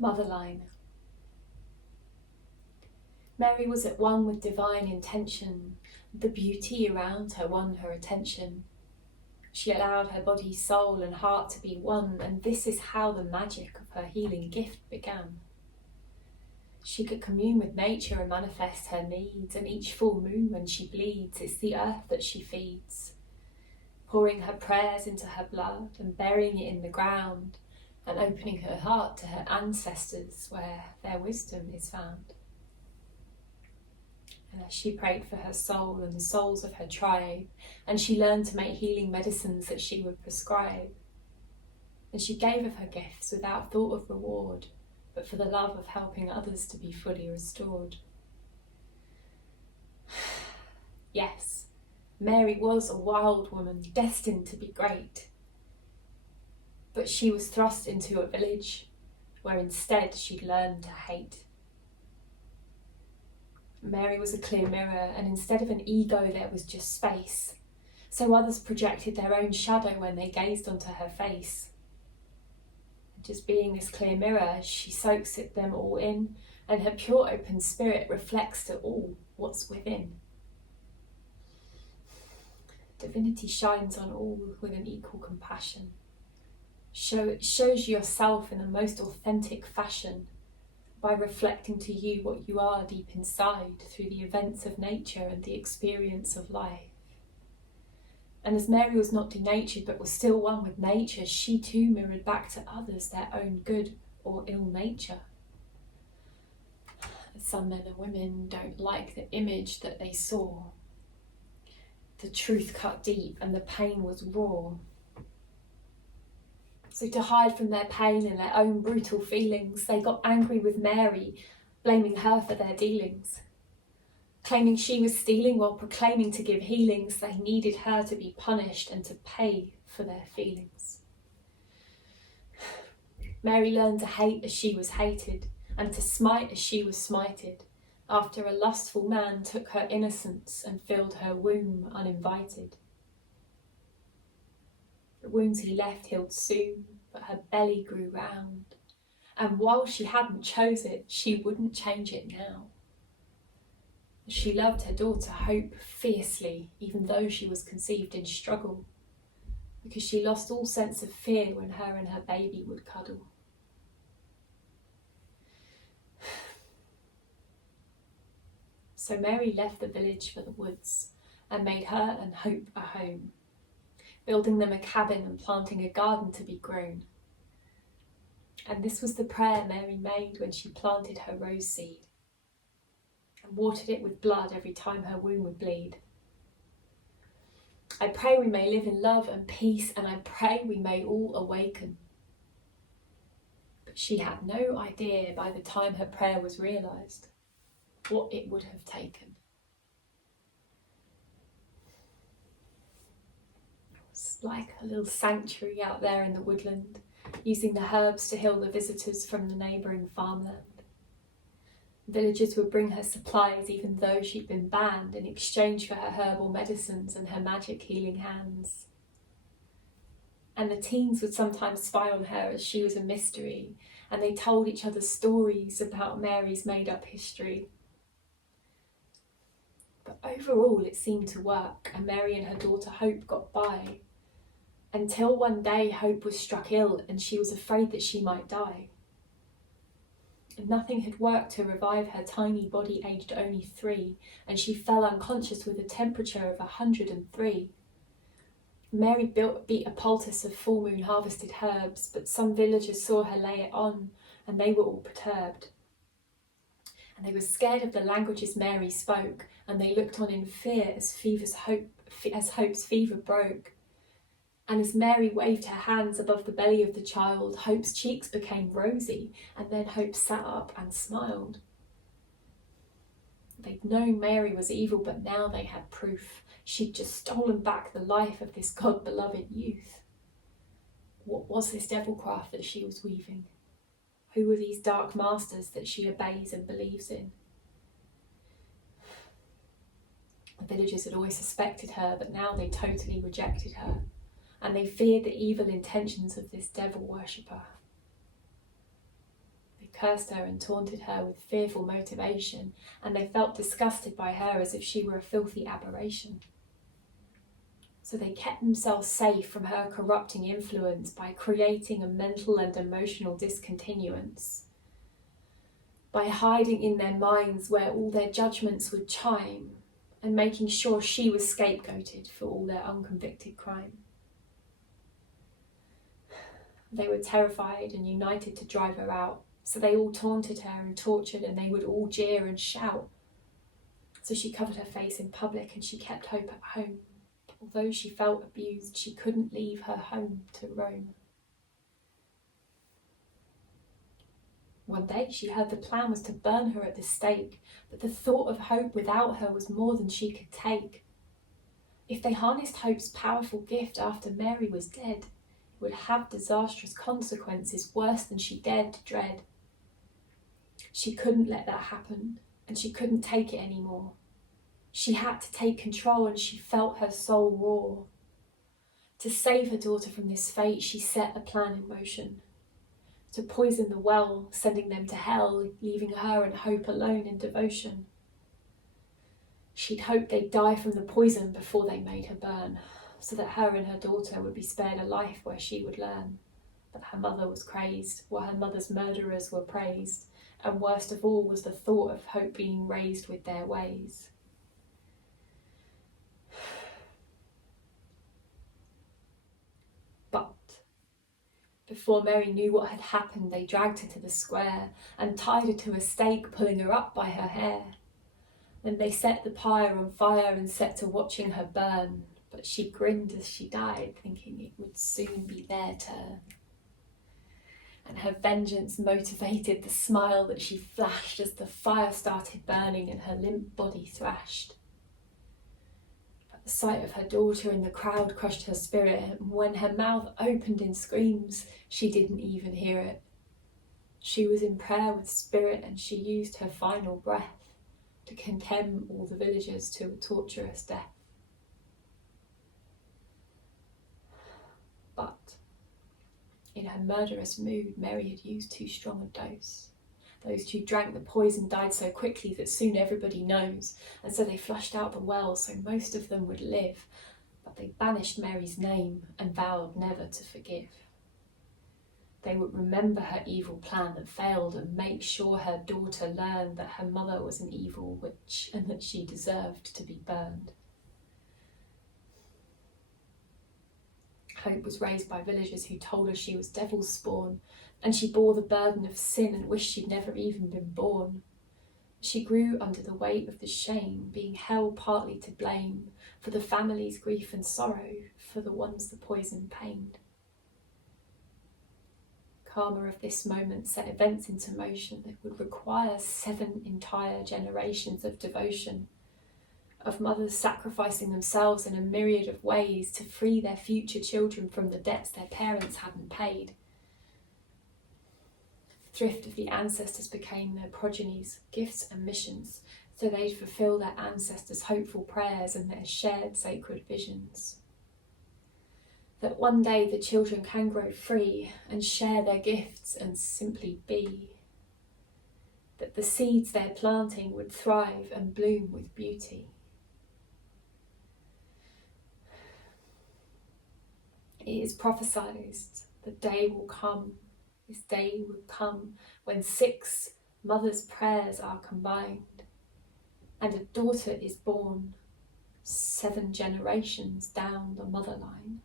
Motherline. Mary was at one with divine intention. The beauty around her won her attention. She allowed her body, soul and heart to be one, and this is how the magic of her healing gift began. She could commune with nature and manifest her needs, and each full moon when she bleeds, it's the earth that she feeds, pouring her prayers into her blood and burying it in the ground, and opening her heart to her ancestors where their wisdom is found. And as she prayed for her soul and the souls of her tribe, and she learned to make healing medicines that she would prescribe, and she gave of her gifts without thought of reward, but for the love of helping others to be fully restored. Yes, Mary was a wild woman, destined to be great. But she was thrust into a village where instead she'd learned to hate. Mary was a clear mirror, and instead of an ego there was just space. So others projected their own shadow when they gazed onto her face. Just being this clear mirror, she soaks them all in, and her pure open spirit reflects to all what's within. Divinity shines on all with an equal compassion. It shows yourself in the most authentic fashion by reflecting to you what you are deep inside through the events of nature and the experience of life. And as Mary was not denatured but was still one with nature, she too mirrored back to others their own good or ill nature. Some men and women don't like the image that they saw. The truth cut deep and the pain was raw. So to hide from their pain and their own brutal feelings, they got angry with Mary, blaming her for their dealings. Claiming she was stealing while proclaiming to give healings, they needed her to be punished and to pay for their feelings. Mary learned to hate as she was hated, and to smite as she was smited, after a lustful man took her innocence and filled her womb uninvited. The wounds he left healed soon, but her belly grew round, and while she hadn't chose it, she wouldn't change it now. She loved her daughter Hope fiercely, even though she was conceived in struggle, because she lost all sense of fear when her and her baby would cuddle. So Mary left the village for the woods and made her and Hope a home, building them a cabin and planting a garden to be grown. And this was the prayer Mary made when she planted her rose seed and watered it with blood every time her womb would bleed. I pray we may live in love and peace, and I pray we may all awaken. But she had no idea by the time her prayer was realised what it would have taken. It was like a little sanctuary out there in the woodland, using the herbs to heal the visitors from the neighbouring farmland. Villagers would bring her supplies even though she'd been banned, in exchange for her herbal medicines and her magic healing hands. And the teens would sometimes spy on her as she was a mystery, and they told each other stories about Mary's made-up history. But overall it seemed to work, and Mary and her daughter Hope got by, until one day Hope was struck ill and she was afraid that she might die. And nothing had worked to revive her tiny body aged only 3, and she fell unconscious with a temperature of 103. Mary beat a poultice of full moon harvested herbs, but some villagers saw her lay it on, and they were all perturbed. And they were scared of the languages Mary spoke, and they looked on in fear as Hope's fever broke. And as Mary waved her hands above the belly of the child, Hope's cheeks became rosy, and then Hope sat up and smiled. They'd known Mary was evil, but now they had proof. She'd just stolen back the life of this God-beloved youth. What was this devilcraft that she was weaving? Who were these dark masters that she obeys and believes in? The villagers had always suspected her, but now they totally rejected her, and they feared the evil intentions of this devil worshipper. They cursed her and taunted her with fearful motivation, and they felt disgusted by her as if she were a filthy aberration. So they kept themselves safe from her corrupting influence by creating a mental and emotional discontinuance, by hiding in their minds where all their judgments would chime, and making sure she was scapegoated for all their unconvicted crime. They were terrified and united to drive her out, so they all taunted her and tortured, and they would all jeer and shout. So she covered her face in public and she kept Hope at home. Although she felt abused, she couldn't leave her home to roam. One day she heard the plan was to burn her at the stake, but the thought of Hope without her was more than she could take. If they harnessed Hope's powerful gift after Mary was dead, it would have disastrous consequences worse than she dared to dread. She couldn't let that happen, and she couldn't take it anymore. She had to take control, and she felt her soul roar. To save her daughter from this fate, she set a plan in motion. To poison the well, sending them to hell, leaving her and Hope alone in devotion. She'd hoped they'd die from the poison before they made her burn, so that her and her daughter would be spared a life where she would learn. But her mother was crazed, while her mother's murderers were praised, and worst of all was the thought of Hope being raised with their ways. But before Mary knew what had happened, they dragged her to the square and tied her to a stake, pulling her up by her hair. Then they set the pyre on fire and set to watching her burn, but she grinned as she died, thinking it would soon be their turn. And her vengeance motivated the smile that she flashed as the fire started burning and her limp body thrashed. The sight of her daughter in the crowd crushed her spirit, and when her mouth opened in screams, she didn't even hear it. She was in prayer with spirit, and she used her final breath to condemn all the villagers to a torturous death. But in her murderous mood, Mary had used too strong a dose. Those who drank the poison died so quickly that soon everybody knows, and so they flushed out the well so most of them would live, but they banished Mary's name and vowed never to forgive. They would remember her evil plan that failed and make sure her daughter learned that her mother was an evil witch and that she deserved to be burned. Hope was raised by villagers who told her she was devil's spawn, and she bore the burden of sin and wished she'd never even been born. She grew under the weight of the shame, being held partly to blame for the family's grief and sorrow, for the ones the poison pained. Karma of this moment set events into motion that would require 7 entire generations of devotion, of mothers sacrificing themselves in a myriad of ways to free their future children from the debts their parents hadn't paid. The thrift of the ancestors became their progeny's gifts and missions, so they'd fulfill their ancestors' hopeful prayers and their shared sacred visions. That one day the children can grow free and share their gifts and simply be. That the seeds they're planting would thrive and bloom with beauty. It is prophesied the day will come, this day will come when 6 mothers' prayers are combined and a daughter is born 7 generations down the motherline.